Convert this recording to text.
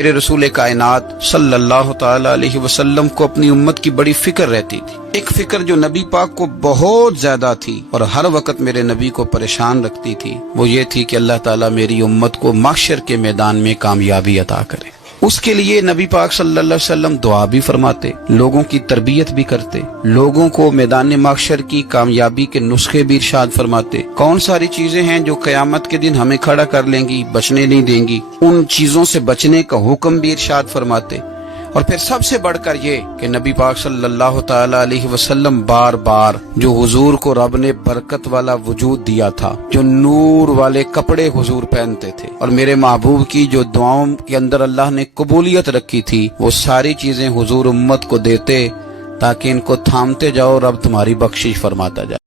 میرے رسول کائنات صلی اللہ تعالی علیہ وسلم کو اپنی امت کی بڑی فکر رہتی تھی. ایک فکر جو نبی پاک کو بہت زیادہ تھی اور ہر وقت میرے نبی کو پریشان رکھتی تھی، وہ یہ تھی کہ اللہ تعالیٰ میری امت کو محشر کے میدان میں کامیابی عطا کرے. اس کے لیے نبی پاک صلی اللہ علیہ وسلم دعا بھی فرماتے، لوگوں کی تربیت بھی کرتے، لوگوں کو میدان محشر کی کامیابی کے نسخے بھی ارشاد فرماتے. کون ساری چیزیں ہیں جو قیامت کے دن ہمیں کھڑا کر لیں گی، بچنے نہیں دیں گی، ان چیزوں سے بچنے کا حکم بھی ارشاد فرماتے. اور پھر سب سے بڑھ کر یہ کہ نبی پاک صلی اللہ تعالی علیہ وسلم بار بار جو حضور کو رب نے برکت والا وجود دیا تھا، جو نور والے کپڑے حضور پہنتے تھے، اور میرے محبوب کی جو دعاؤں کے اندر اللہ نے قبولیت رکھی تھی، وہ ساری چیزیں حضور امت کو دیتے تاکہ ان کو تھامتے جاؤ، رب تمہاری بخشش فرماتا جائے.